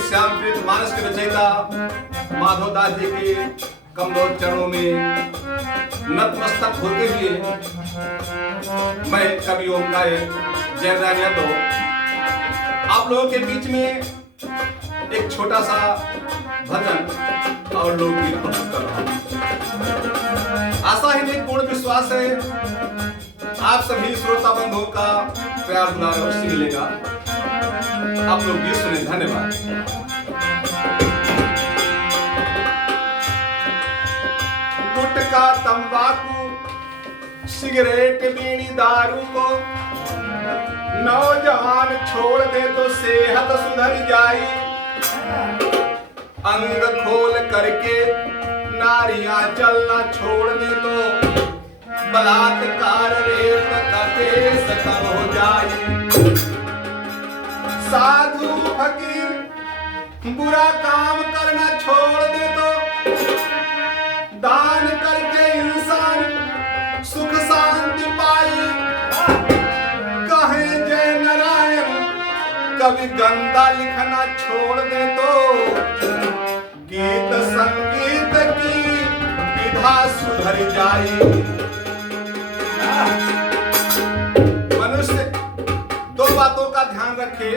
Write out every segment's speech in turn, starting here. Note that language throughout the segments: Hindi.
श्यामचरित मानस के रचयिता माधव दास जी के कमजोर चरणों में नतमस्तक होते हुए मैं कवि ओमकार जयराज यादव आप लोगों के बीच में एक छोटा सा भजन और लोकगीत प्रस्तुत कर रहा हूं। आशा ही नहीं पूर्ण विश्वास है आप सभी श्रोता बंधुओं का प्यार दुलार अवश्य मिलेगा। आप लोग गीत सुने, धन्यवाद। गुटखा तंबाकू सिगरेट बीड़ी दारू को नौजवान छोड़ दे तो सेहत सुधर जाए। अंग खोल करके नारियां चलना छोड़ दे तो बलात्कार रेप का केस कम हो जाए। साधु फकीर बुरा काम करना छोड़ दे तो दान करके इंसान सुख शांति पाए। कहे जय नारायण कभी गंदा लिखना छोड़ दे तो गीत संगीत की विधा सुधर जाए। मनुष्य दो बातों का ध्यान रखे,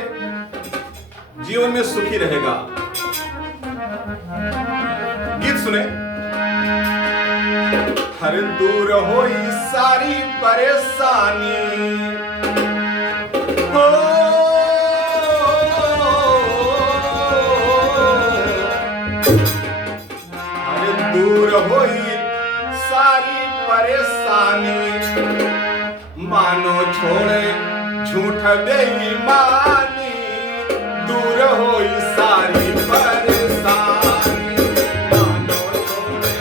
जीवन में सुखी रहेगा। गीत सुने। हर दूर होई सारी परेशानी हो, हर दूर होई सारी परेशानी। मानो छोड़े झूठ बेईमानी, दूर होई सारी परेशानी। मानो छोड़े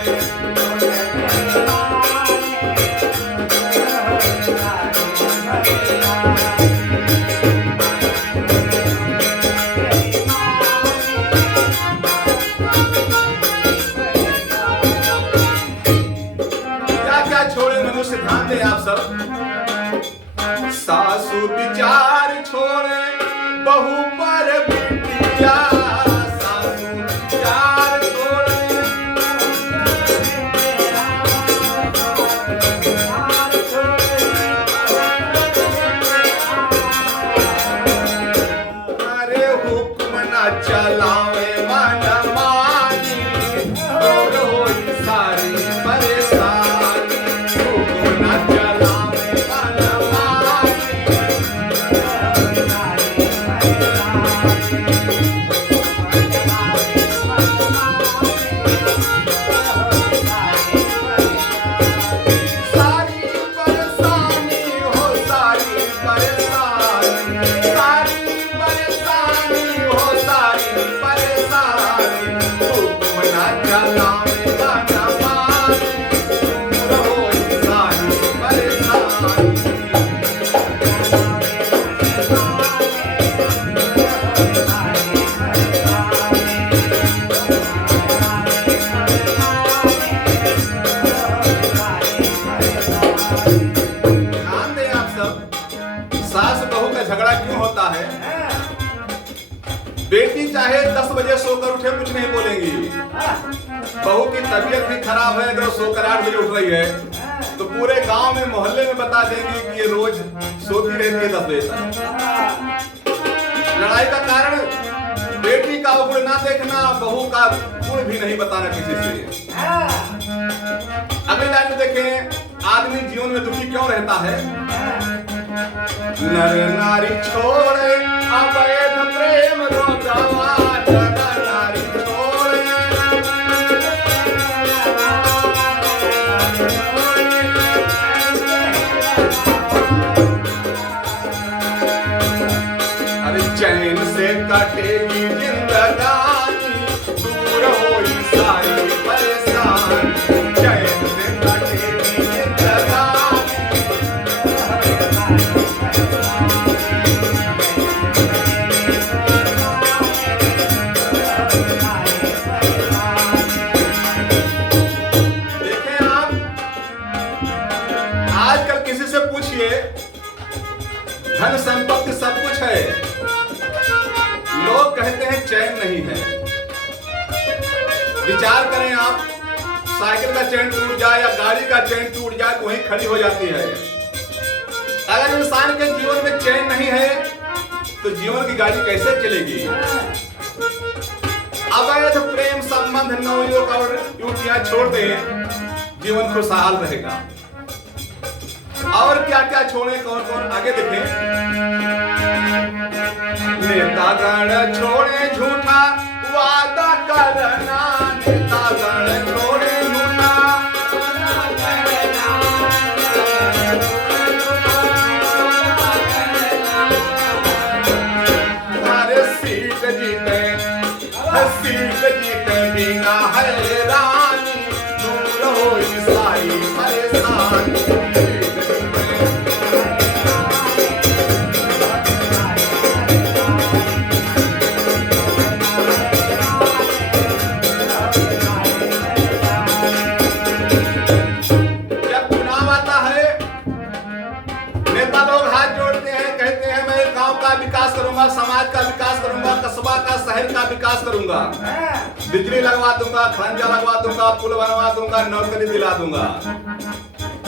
क्या क्या छोड़े मनुष्य, ध्यान दें आप सब। सासु विचार छोड़े बहू पर बिटिया, सासु विचार छोड़े अरे हुक्म न चलावे मन मानी, दूर होई सारी परेशानी। हुक्म न चलावे मन बेटी चाहे 10 बजे सोकर उठे कुछ नहीं बोलेंगी। बहू की तबीयत भी खराब है, अगर सोकर 8 बजे उठ रही है तो पूरे गांव में मोहल्ले में बता देंगी कि ये रोज सोती रहती है 10 बजे तक। लड़ाई का कारण बेटी का गुण ना देखना, बहू का गुण भी नहीं बताना किसी से। अगली लाइन में देखें, आदमी जीवन में दुखी क्यों रहता है। नर नारी छोड़े अवैध प्रेम रोगवा, नर नारी छोड़े अरे चैन से कटेगी जिंदगानी, दूर होई सारी परेशानी। चैन से कटेगी जिंदगानी, धन संपत्ति सब कुछ है, लोग कहते हैं चैन नहीं है। विचार करें आप, साइकिल का चैन टूट जाए या गाड़ी का चैन टूट जाए तो वहीं खड़ी हो जाती है। अगर इंसान के जीवन में चैन नहीं है तो जीवन की गाड़ी कैसे चलेगी? अवैध प्रेम संबंध नवयुवक और युवतियां छोड़ दें, जीवन खुशहाल रहेगा। और क्या क्या छोड़े, कौन कौन, आगे देखें। नेतागण छोड़े झूठा वादा करना, नेतागण छोड़े झूठा अरे सीट जीते बिना हैरानी, दूर हो सारी परेशानी। समाज का विकास करूंगा, कस्बा का, शहर का विकास करूंगा, बिजली लगवा दूंगा, खंजा लगवा दूंगा, पुल बनवा दूंगा, नौकरी दिला दूंगा।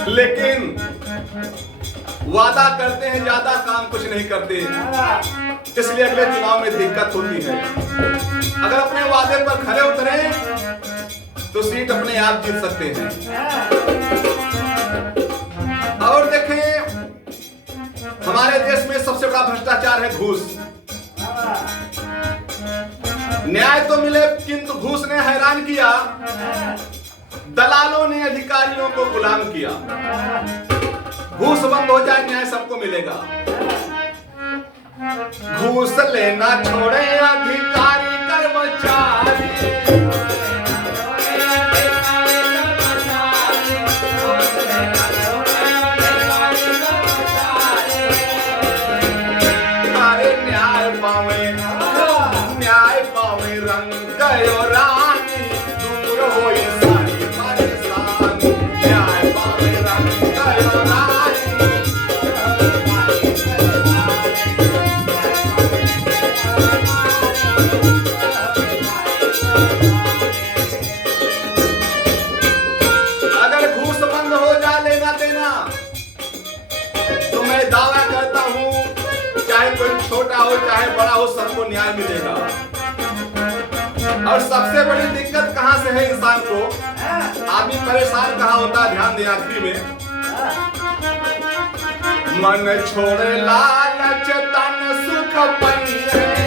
लेकिन वादा करते हैं ज्यादा, काम कुछ नहीं करते, इसलिए अगले चुनाव में दिक्कत होती है। अगर अपने वादे पर खरे उतरे तो सीट अपने आप जीत सकते हैं। और देखें, हमारे देश में सबसे बड़ा भ्रष्टाचार है घूस। न्याय तो मिले किंतु घूस ने हैरान किया, दलालों ने अधिकारियों को गुलाम किया। घूस बंद हो जाए, न्याय सबको मिलेगा। घूस लेना छोड़े अधिकारी कर्मचारी, रंग गयो रानी, दूर होई सारी परेशानी। न्याय पावे रंग गयो रानी, अगर घूस बंद हो जा लेना देना तो मैं दावा करता हूं, चाहे कोई छोटा हो चाहे बड़ा हो, सबको न्याय मिलेगा। और सबसे बड़ी दिक्कत कहां से है इंसान को, आदमी परेशान कहां होता है, ध्यान दें आखिरी में। मन छोड़े लालच तन सुख पाई है,